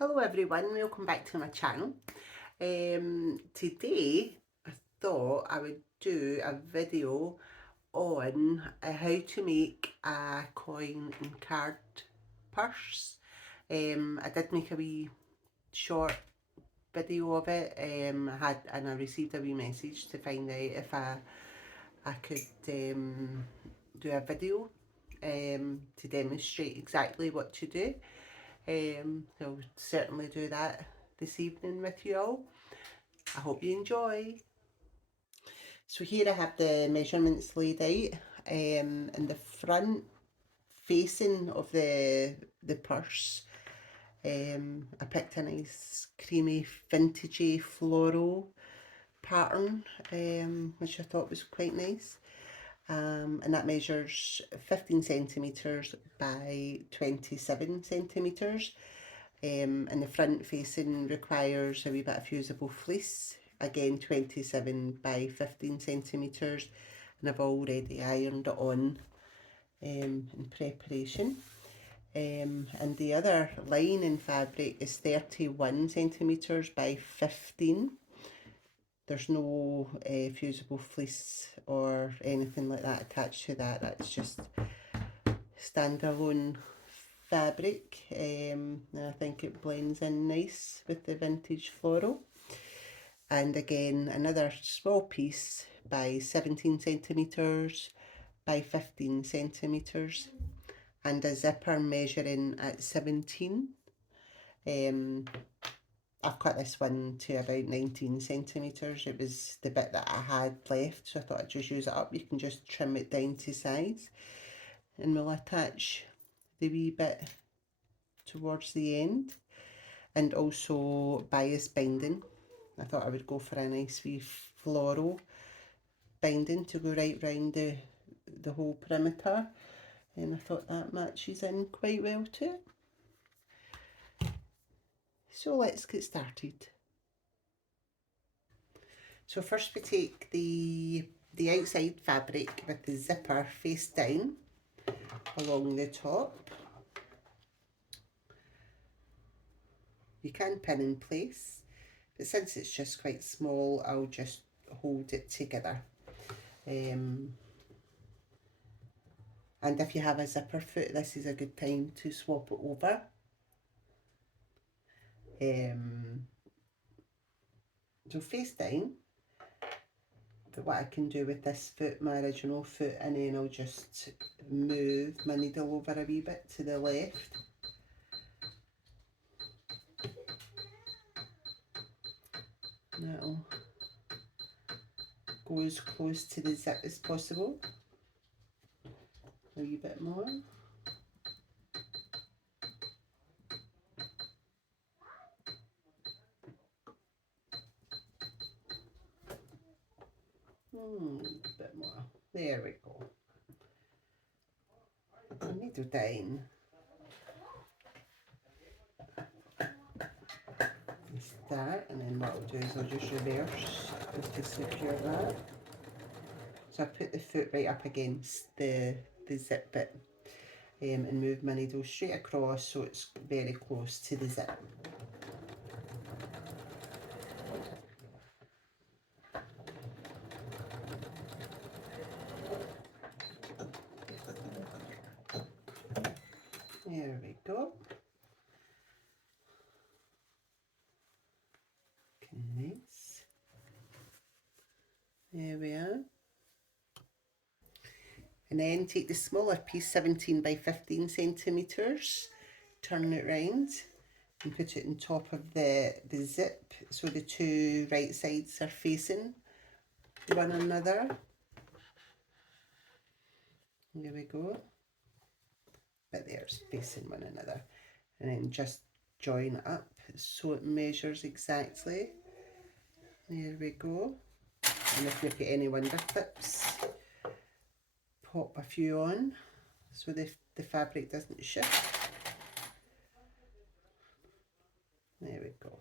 Hello everyone, welcome back to my channel. Today I thought I would do a video on how to make a coin and card purse. I did make a wee short video of it and I received a wee message to find out if I could do a video to demonstrate exactly what to do. I'll certainly do that this evening with you all. I hope you enjoy. So here I have the measurements laid out. In the front facing of the purse, I picked a nice creamy vintagey floral pattern, which I thought was quite nice. And that measures 15 centimetres by 27 centimetres. And the front facing requires a wee bit of fusible fleece, again 27 by 15 centimetres, and I've already ironed it on in preparation. And the other lining fabric is 31 centimetres by 15. There's no fusible fleece or anything like that attached to that. That's just standalone fabric. I think it blends in nice with the vintage floral. And again, another small piece by 17 centimetres by 15 centimetres, and a zipper measuring at 17. I've cut this one to about 19 centimetres. It was the bit that I had left, so I thought I'd just use it up. You can just trim it down to size, and we'll attach the wee bit towards the end, and also bias binding. I thought I would go for a nice wee floral binding to go right round the whole perimeter, and I thought that matches in quite well to it. So let's get started. So first we take the outside fabric with the zipper face down along the top. You can pin in place, but since it's just quite small, I'll just hold it together. And if you have a zipper foot, this is a good time to swap it over. So face down. But what I can do with this foot, my original foot, and then I'll just move my needle over a wee bit to the left. And that'll go as close to the zip as possible. A wee bit more. A bit more. There we go. Needle down. Start, and then what I'll do is I'll just reverse just to secure that. So I put the foot right up against the zip bit and move my needle straight across so it's very close to the zip. There we go. Nice. There we are. And then take the smaller piece, 17 by 15 centimetres, turn it round and put it on top of the zip so the two right sides are facing one another. There we go. But there's facing one another. And then just join it up so it measures exactly. There we go. And if you've got any wonder tips, pop a few on so the fabric doesn't shift. There we go.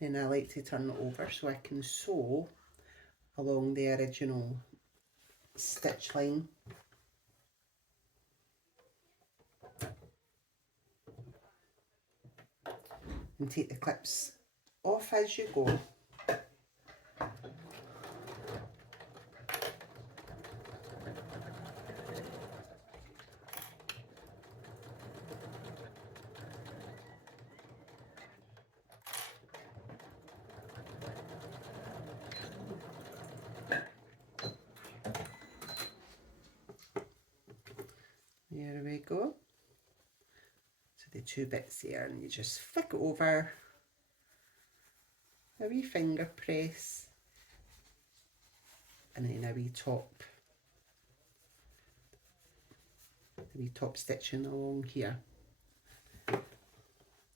Then I like to turn it over so I can sew along the original stitch line. and take the clips off as you go. There we go. So the two bits there, and you just flick it over, a wee finger press, and then a wee top stitching along here,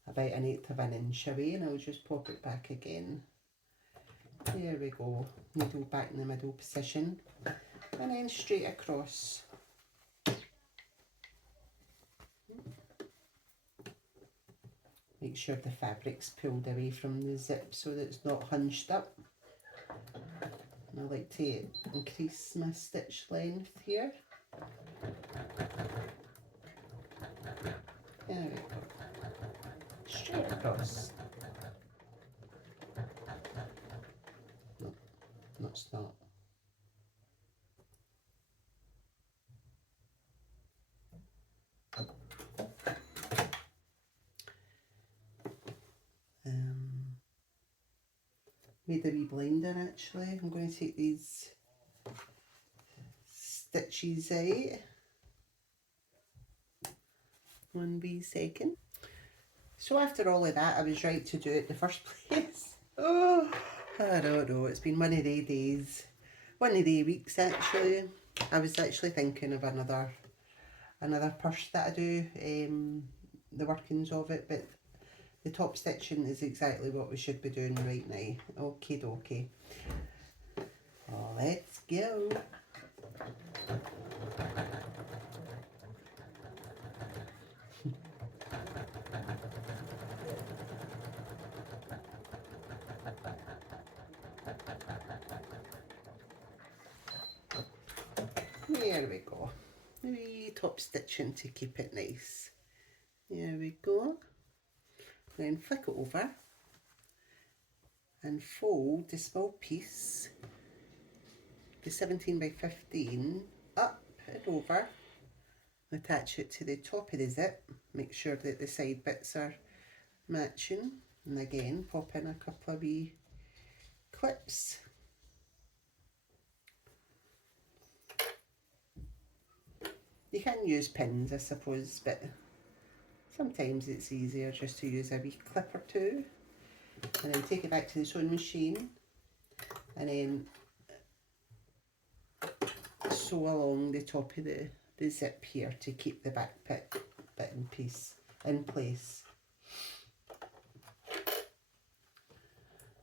about 1/8 of an inch away, and I'll just pop it back again. There we go, needle back in the middle position, and then straight across. Make sure the fabric's pulled away from the zip so that it's not hunched up. And I like to increase my stitch length here. There we go. Straight across. No, it's not. Made a wee blender actually. I'm going to take these stitches out. 1 wee second. So after all of that, I was right to do it in the first place. Oh, I don't know. It's been one of the days, one of the weeks actually. I was actually thinking of another purse that I do, the workings of it, but the top stitching is exactly what we should be doing right now. Okie dokie. Oh, let's go. There we go. Wee top stitching to keep it nice. There we go. Then flick it over and fold the small piece, the 17 by 15, up and over. Attach it to the top of the zip. Make sure that the side bits are matching. And again, pop in a couple of wee clips. You can use pins, I suppose, but sometimes it's easier just to use a wee clip or two. And then take it back to the sewing machine and then sew along the top of the zip here to keep the back bit in place.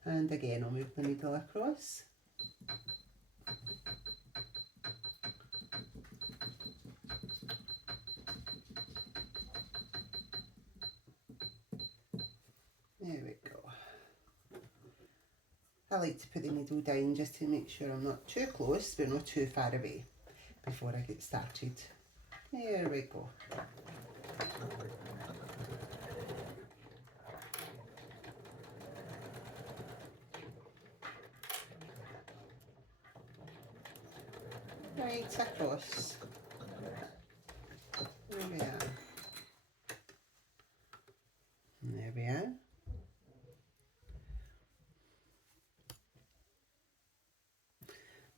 And again, I'll move the needle across. There we go. I like to put the needle down just to make sure I'm not too close but not too far away before I get started. There we go. Right across. There we are. There we are.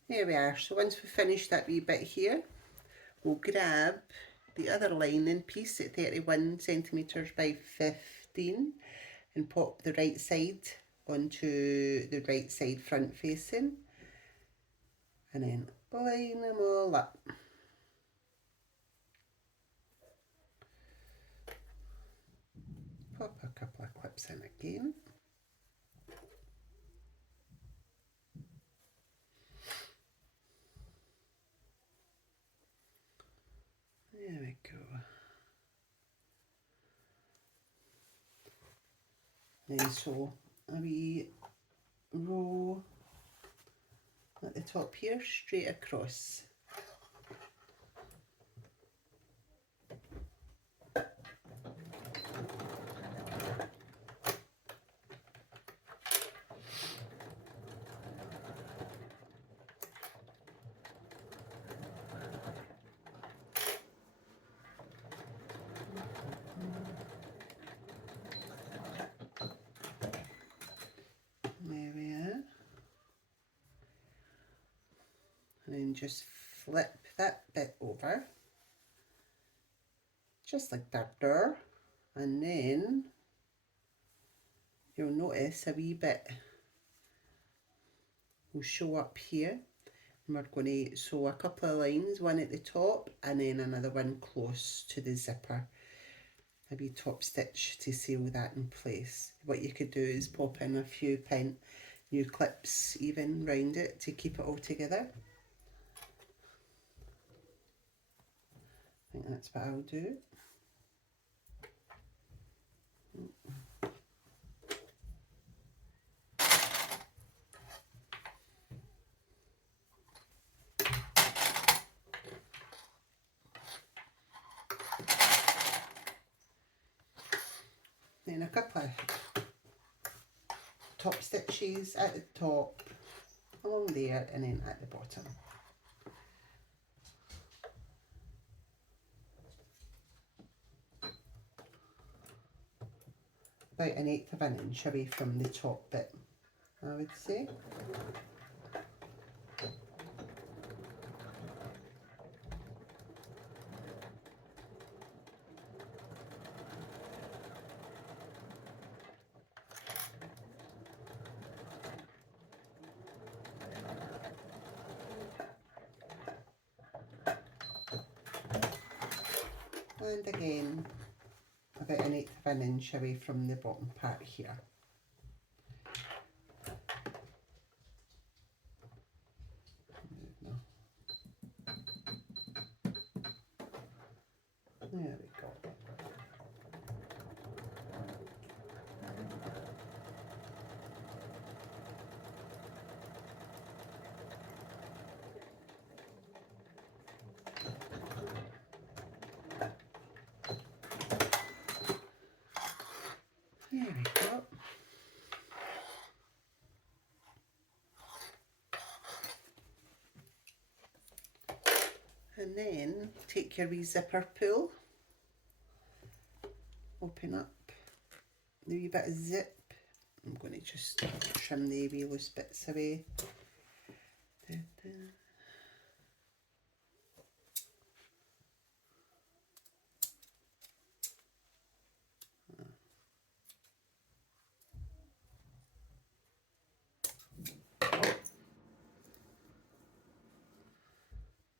There we are. So once we've finished that wee bit here, we'll grab the other lining piece at 31 centimetres by 15 and pop the right side onto the right side front facing, and then line them all up. Pop a couple of clips in again. There we go. Then sew a wee row at the top here, straight across. then just flip that bit over, just like that there, and then you'll notice a wee bit will show up here, and we're going to sew a couple of lines, one at the top and then another one close to the zipper, a wee top stitch to seal that in place. What you could do is pop in a few new clips even round it to keep it all together. I think that's what I'll do. Then a couple of top stitches at the top, along there, and then at the bottom. About 1/8 of an inch away from the top bit, I would say. And again, about 1/8 of an inch away from the bottom part here. There we go. There we go. And then take your wee zipper pull, open up the wee bit of zip. I'm going to just trim the wee loose bits away.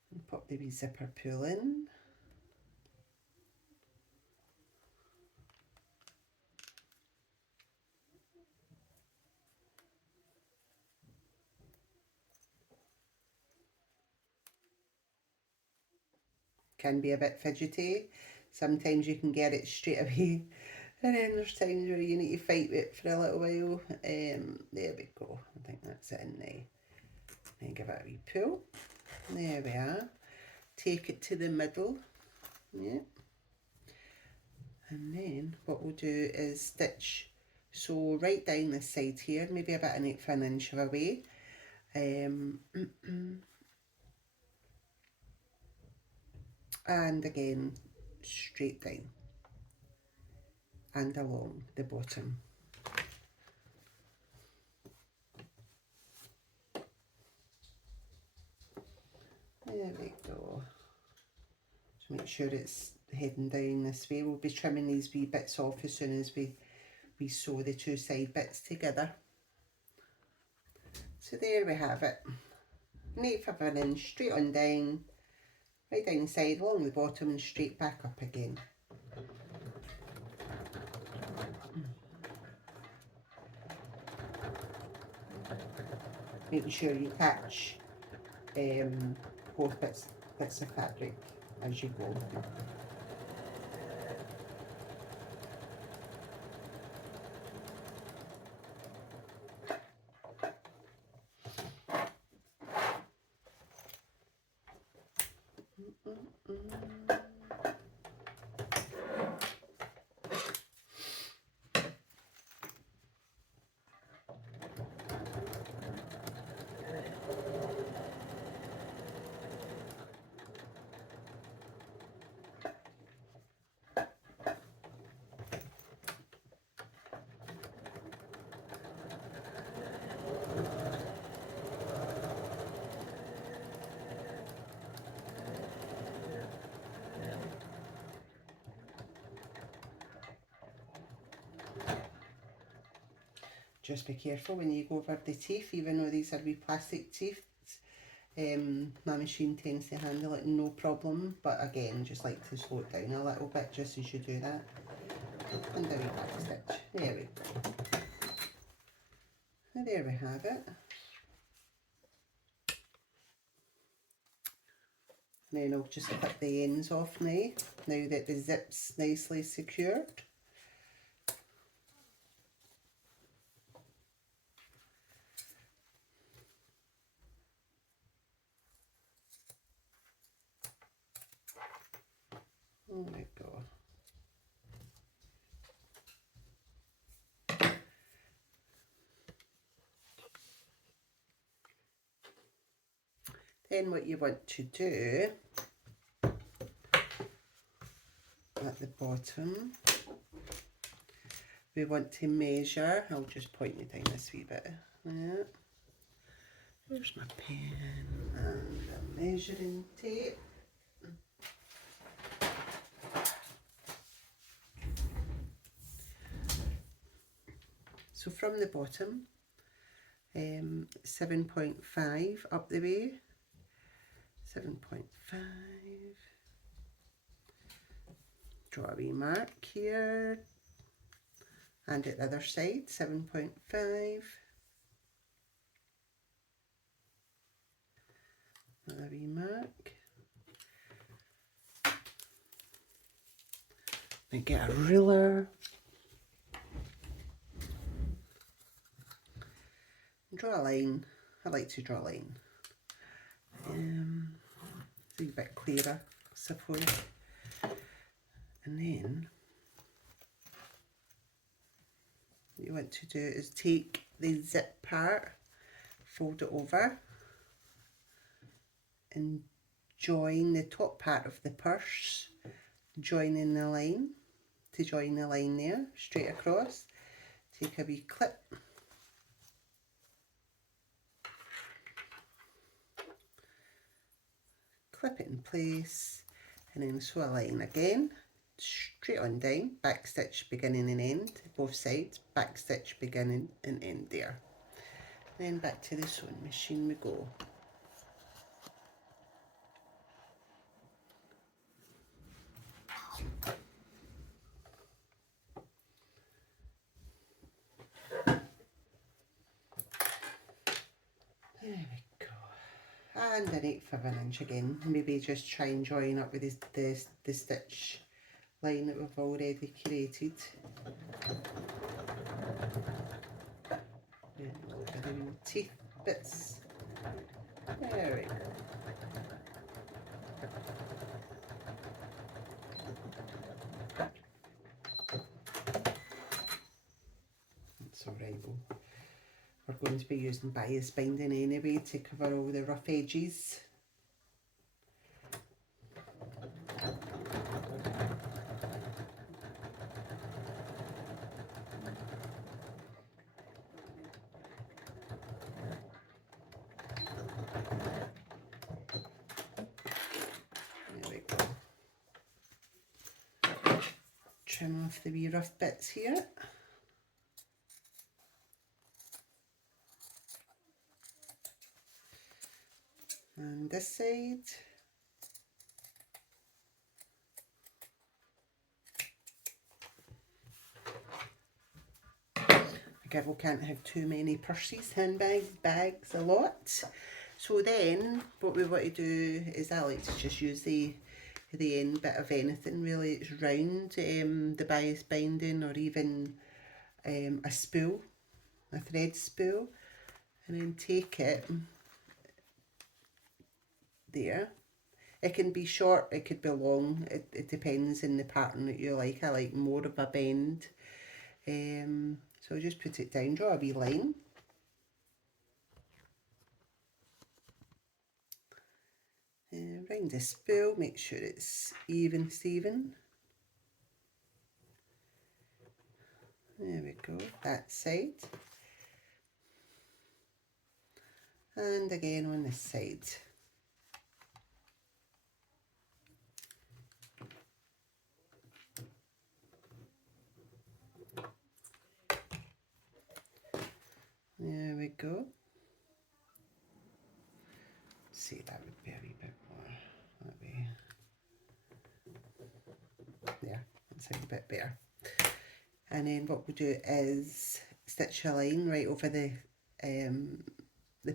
And pop the wee zipper pull in. Can be a bit fidgety. Sometimes you can get it straight away, and then there's times where you need to fight with it for a little while. There we go. I think that's it in there. Then give it a wee pull. There we are. Take it to the middle. Yeah. And then what we'll do is stitch, so right down this side here, maybe about 1/8 of an inch away. And again straight down and along the bottom. There we go. Just make sure it's heading down this way. We'll be trimming these wee bits off as soon as we sew the two side bits together. So there we have it. 1/8 of an inch straight on down, right down the side, along the bottom and straight back up again. Making sure you catch both bits of fabric as you go. just be careful when you go over the teeth, even though these are wee plastic teeth. My machine tends to handle it no problem, but again, just like to slow it down a little bit just as you do that. And a wee back stitch. There we go. And there we have it. And then I'll just clip the ends off now that the zip's nicely secured. There we go. Then what you want to do at the bottom, we want to measure. I'll just point you down this wee bit. Yeah. Here's my pen and a measuring tape. So from the bottom, 7.5 up the way, 7.5, draw a wee mark here, and at the other side, 7.5, another wee mark. Then get a ruler, draw a line. I like to draw a line. It's a wee bit clearer, I suppose. And then what you want to do is take the zip part, fold it over, and join the top part of the purse, joining the line, to join the line there, straight across. Take a wee clip, clip it in place, and then sew a line again, straight on down, back stitch beginning and end, both sides, back stitch beginning and end there. Then back to the sewing machine we go. There we go. And an 1/8 of an inch again. Maybe just try and join up with the stitch line that we've already created. And look at the wee teeth bits. There we go. That's alright. We're going to be using bias binding anyway to cover all the rough edges. There we go. Trim off the wee rough bits here. And this side. A girl can't have too many purses, handbags, bags, a lot. So then what we want to do is I like to just use the end bit of anything really. It's round, the bias binding, or even a spool, a thread spool, and then take it there. It can be short, it could be long, it depends on the pattern that you like. I like more of a bend. So just put it down, draw a wee line. Round the spool, make sure it's even Steven. There we go, that side. And again on this side. that's a wee bit better. And then what we'll do is stitch a line right over the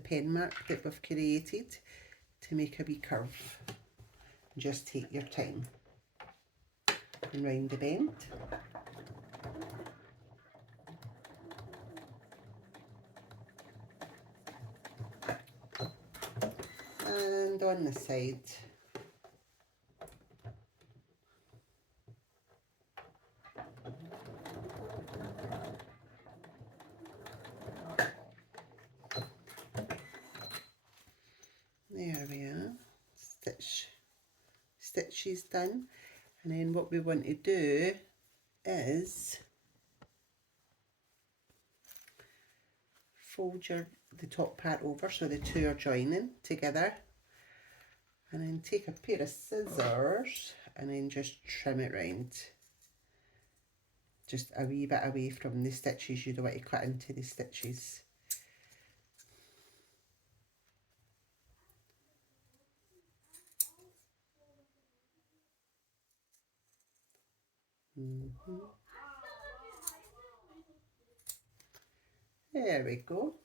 pen mark that we've created to make a wee curve. Just take your time and round the bend. And on the side. There we are, stitches done. And then what we want to do is fold the top part over so the two are joining together, and then take a pair of scissors and then just trim it round. Just a wee bit away from the stitches, you don't want to cut into the stitches. There we go.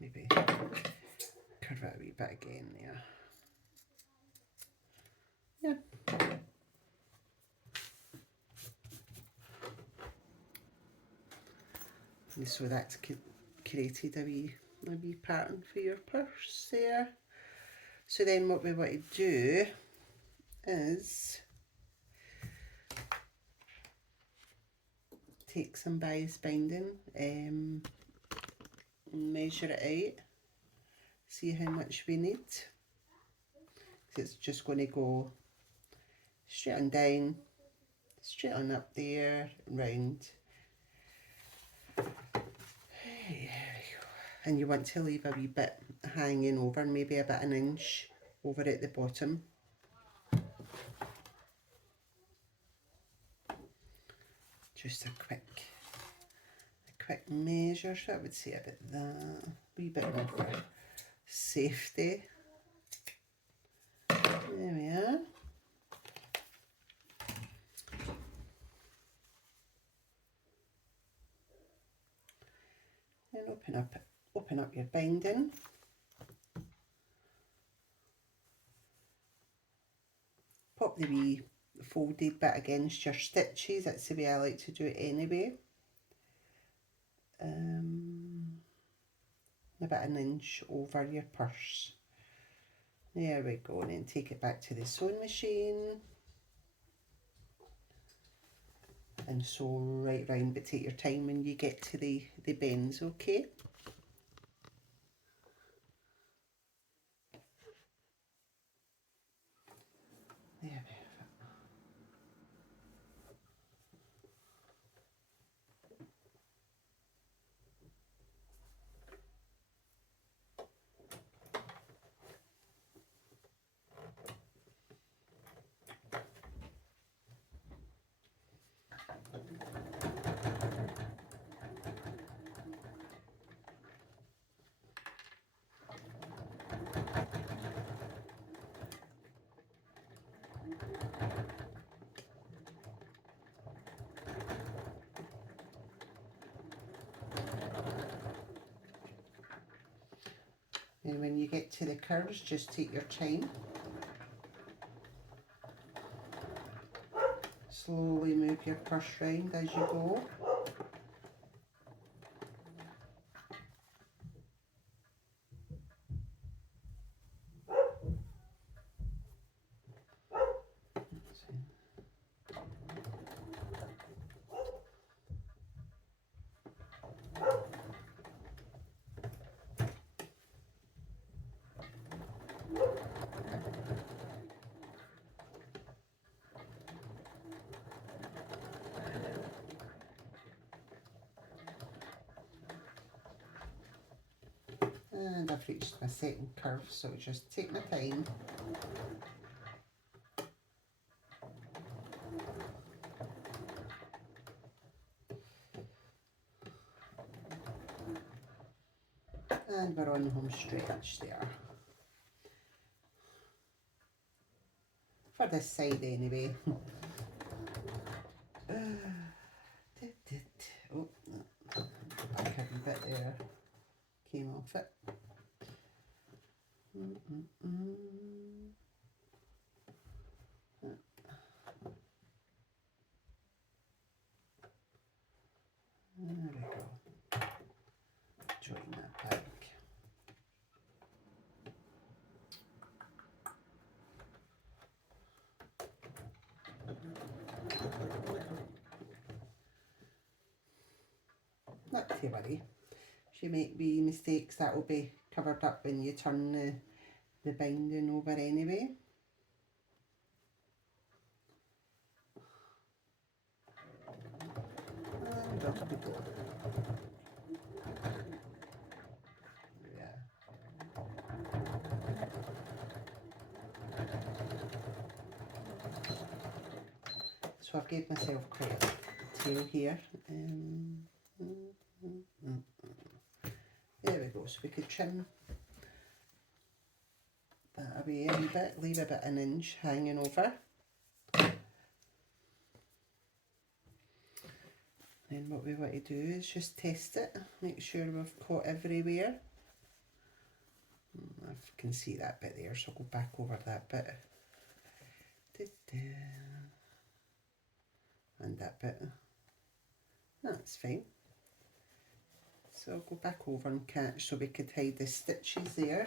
Maybe curve it a wee bit again there. Yeah. And so that's created a wee pattern for your purse there. So then what we want to do is take some bias binding, measure it out, see how much we need. So it's just going to go straight on down, straight on up there, and round. There we go. And you want to leave a wee bit hanging over, maybe about an inch over at the bottom. Just a quick measure, so I would say about that, a wee bit more for safety. There we are. And open up your binding. Pop the wee folded bit against your stitches, that's the way I like to do it anyway. About an inch over your purse. There we go, and then take it back to the sewing machine and sew right round, but take your time when you get to the bends, okay? There we have it. And when you get to the curves, just take your time. Slowly move your purse round as you go. And I've reached my second curve, so just take my time. And we're on the home stretch there. For for this side anyway. Oh, back a wee bit there, came off it. There we go. Join that back. Not to worry. If you make wee mistakes, that will be covered up when you turn the binding over anyway. So I've gave myself quite a tail here. There we go. So we could trim that away a wee bit, leave about an inch hanging over. Then what we want to do is just test it, make sure we've caught everywhere. I can see that bit there, so I'll go back over that bit. And that bit. That's fine. So I'll go back over and catch so we could hide the stitches there.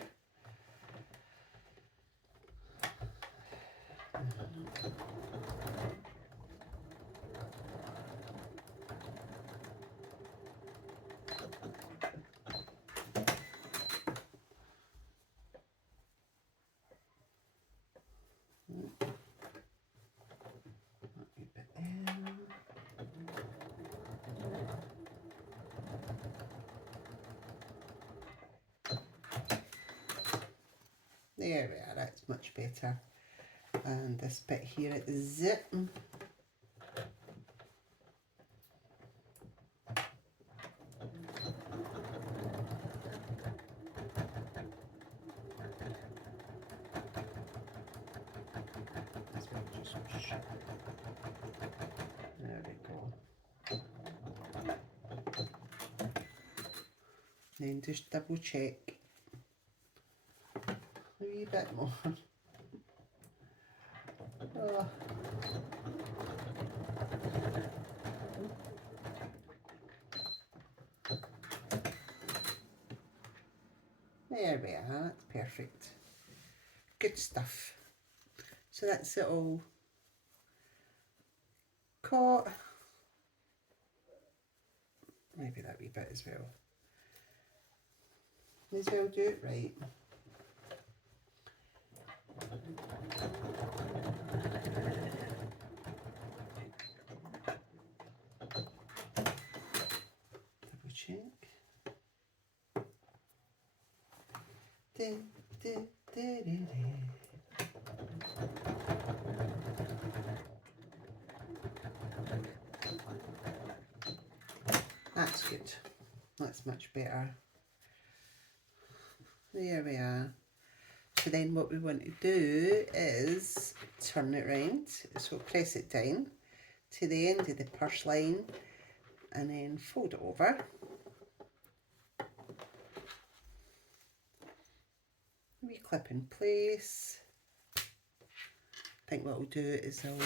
There we are, that's much better. And this bit here at the zip. There we go. Then just double check a wee bit more. Oh. There we are, that's perfect. Good stuff. So that's it all caught. Maybe that wee bit as well. May as well do it right. Double check. That's good. That's much better. There we are. So then what we want to do is turn it round. So press it down to the end of the purse line and then fold it over. We clip in place. I think what I'll do is I'll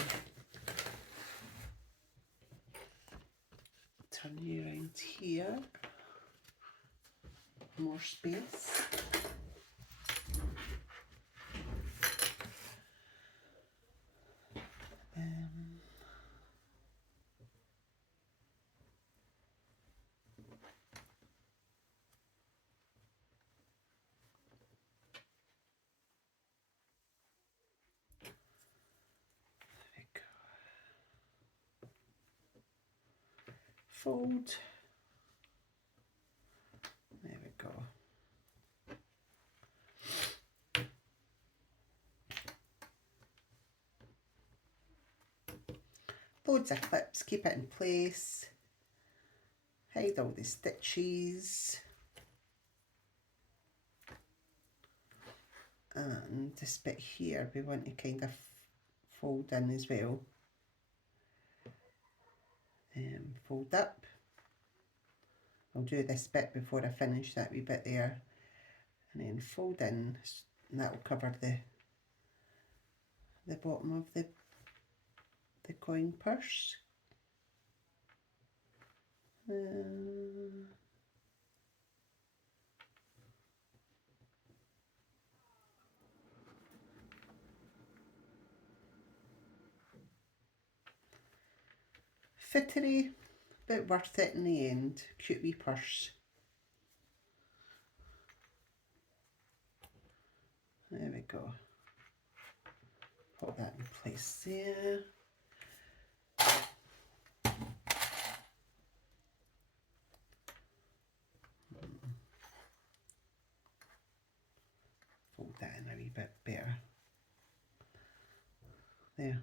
turn you around here. More space. Fold. There we go. Loads of clips, keep it in place. Hide all the stitches. And this bit here we want to kind of fold in as well. Fold up. I'll do this bit before I finish that wee bit there, and then fold in, and that will cover the bottom of the coin purse. Fittery, but worth it in the end. Cute wee purse. There we go. Put that in place there. Fold that in a wee bit better. There.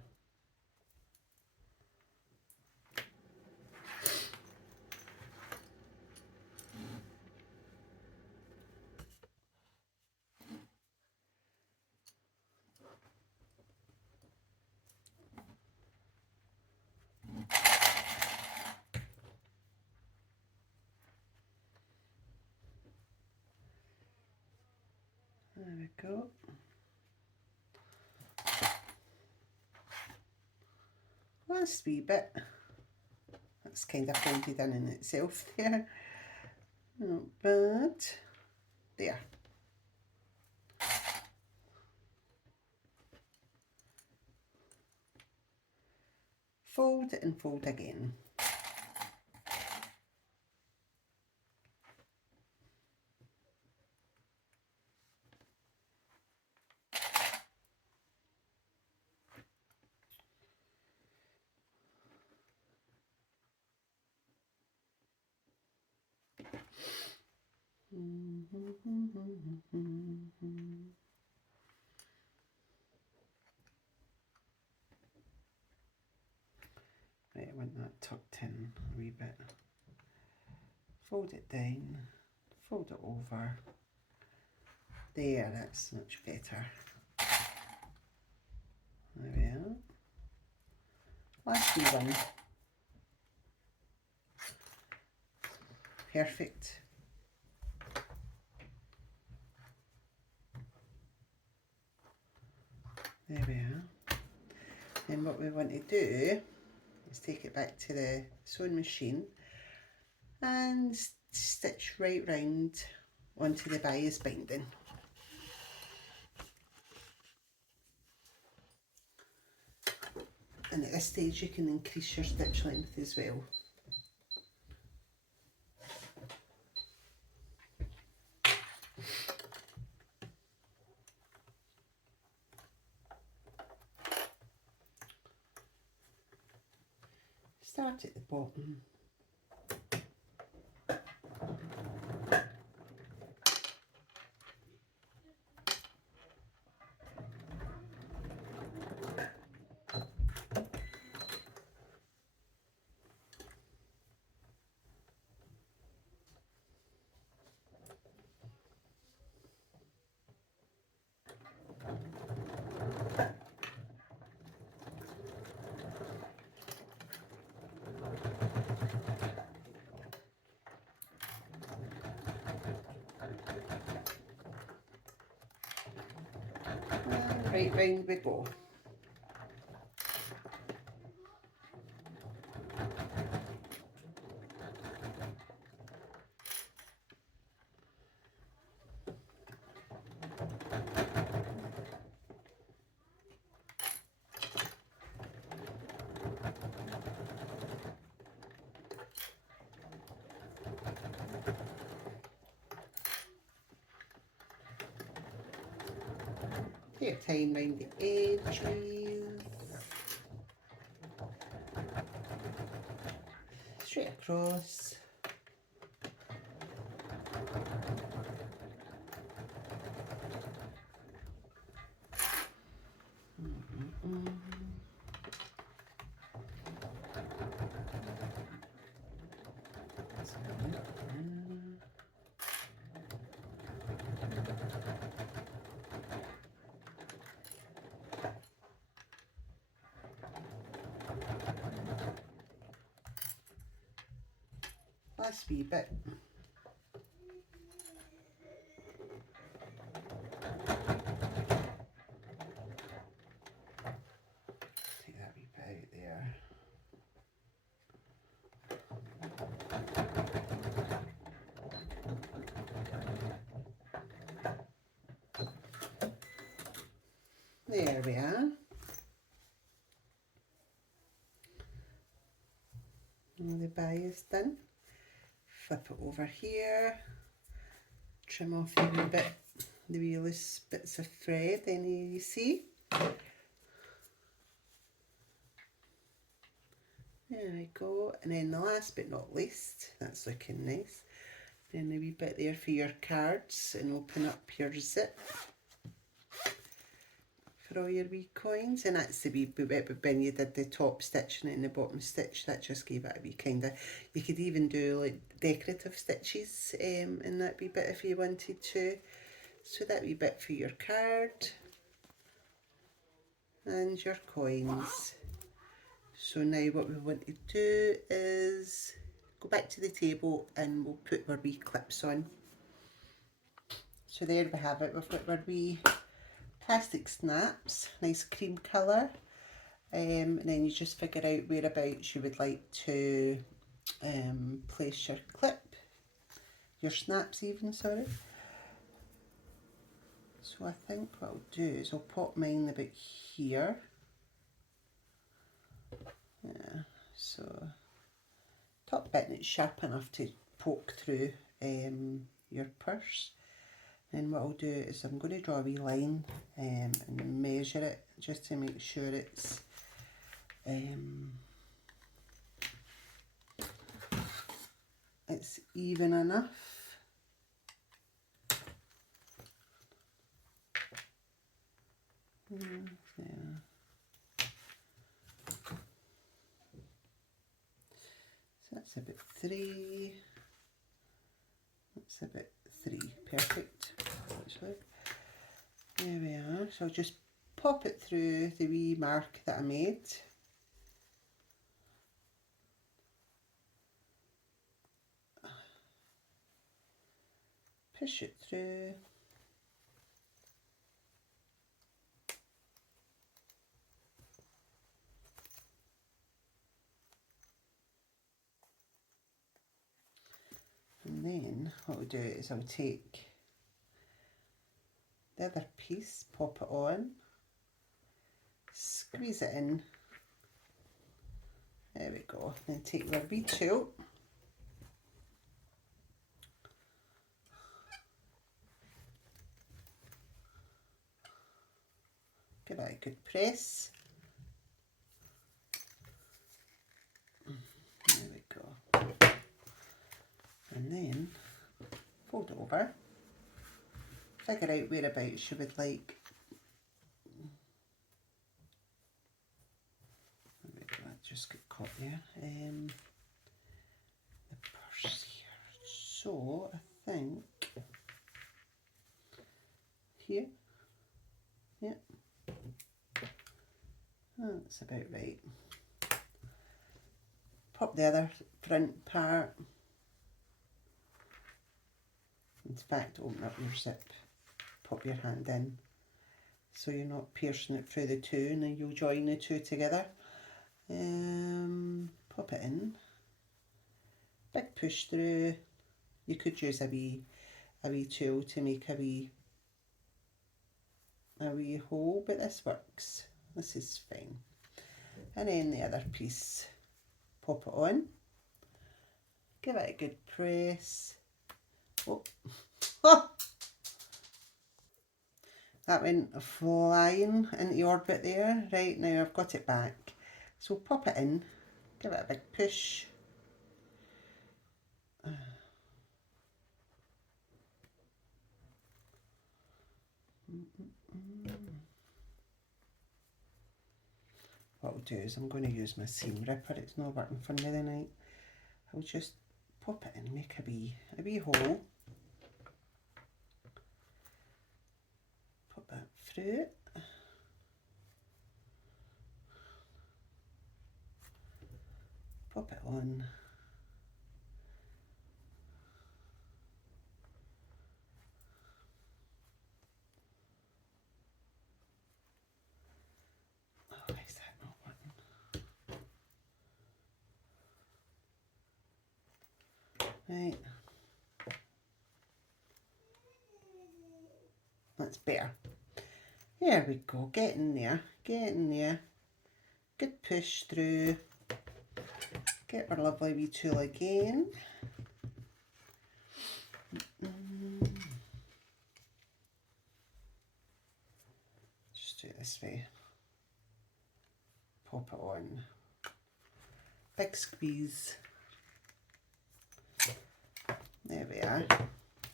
There we go. Last wee bit. That's kind of folded in itself there. Not bad. There. Fold and fold again. Right, I want that tucked in a wee bit. Fold it down, fold it over. There, that's much better. There we are. Last wee one. Perfect. There we are. Then what we want to do is take it back to the sewing machine and stitch right round onto the bias binding. And at this stage you can increase your stitch length as well. Start at the bottom. And right round we go. Take your time round the edges. Straight across. last wee bit. Take that wee bit out there. There we are. And the bag is done. Flip it over here. Trim off the wee bit, the wee loose bits of thread, any you see. There we go. And then the last but not least, that's looking nice. Then the wee bit there for your cards, and open up your zip for all your wee coins. And that's the wee bit when you did the top stitching and the bottom stitch, that just gave it a wee kind of, you could even do like decorative stitches in that wee bit if you wanted to. So that wee bit for your card and your coins. So now what we want to do is go back to the table and we'll put our wee clips on. So there we have it, we've got our wee plastic snaps, nice cream colour, and then you just figure out whereabouts you would like to place your clip, your snaps even, sorry. So I think what I'll do is I'll pop mine about here. Yeah, so top bit and it's sharp enough to poke through your purse. And what I'll do is I'm going to draw a wee line and measure it just to make sure it's even enough. There. So that's about 3. That's about 3. Perfect. Actually, there we are. So I'll just pop it through the wee mark that I made. Push it through. And then what we'll do is I'll take the other piece, pop it on, squeeze it in. There we go. Then take our wee tool. Give it a good press. There we go. And then fold it over. Figure out whereabouts you would like. There we go, that just got caught there. The purse here. So I think here. Yeah. That's about right. Pop the other front part. In fact, open up your zip, pop your hand in so you're not piercing it through the two, and then you'll join the two together. Pop it in, big push through. You could use a wee tool to make a wee hole, but this works. This is fine. And then the other piece, pop it on, give it a good press. Oh. That went flying into orbit there. Right, now I've got it back. So pop it in, give it a big push. What I'll do is I'm going to use my seam ripper. It's not working for me tonight. I'll just pop it in, make a wee hole. Put that through it. Pop it on. Right. That's better. There we go, get in there, get in there. Good push through. Get our lovely wee tool again. Just do it this way. Pop it on. Big squeeze. There we are.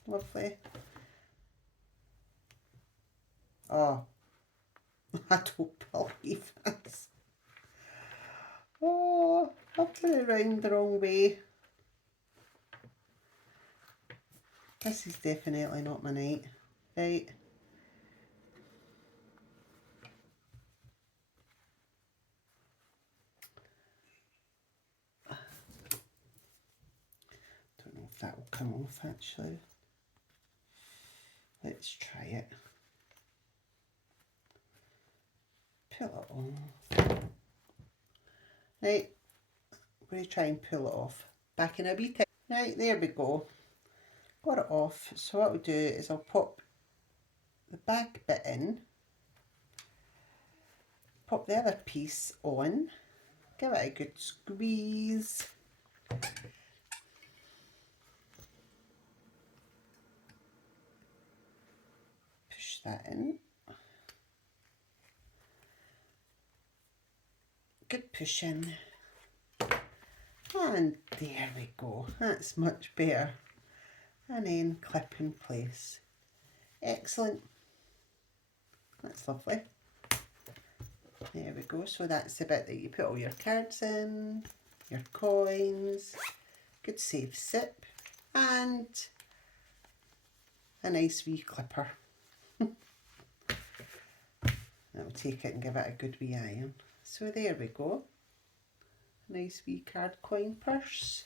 Lovely. Oh, I don't believe this. Oh, I've put it round the wrong way. This is definitely not my night. Right. Don't know if that will come off actually. Let's try it. Pull it off. Right, I'm going to try and pull it off. Back in a wee time. Right, there we go. Got it off. So what we'll do is I'll pop the back bit in. Pop the other piece on. Give it a good squeeze. Push that in. Good push in. And there we go. That's much better. And then clip in place. Excellent. That's lovely. There we go. So that's the bit that you put all your cards in, your coins, good safe zip, and a nice wee clipper. I'll take it and give it a good wee iron. So there we go. Nice wee card coin purse.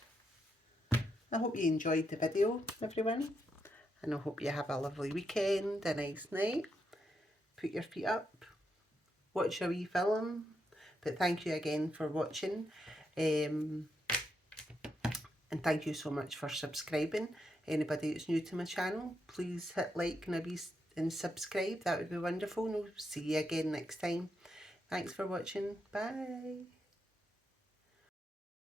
I hope you enjoyed the video, everyone. And I hope you have a lovely weekend, a nice night. Put your feet up, watch a wee film. But thank you again for watching. And thank you so much for subscribing. Anybody that's new to my channel, please hit like and subscribe. That would be wonderful. And we'll see you again next time. Thanks for watching. Bye.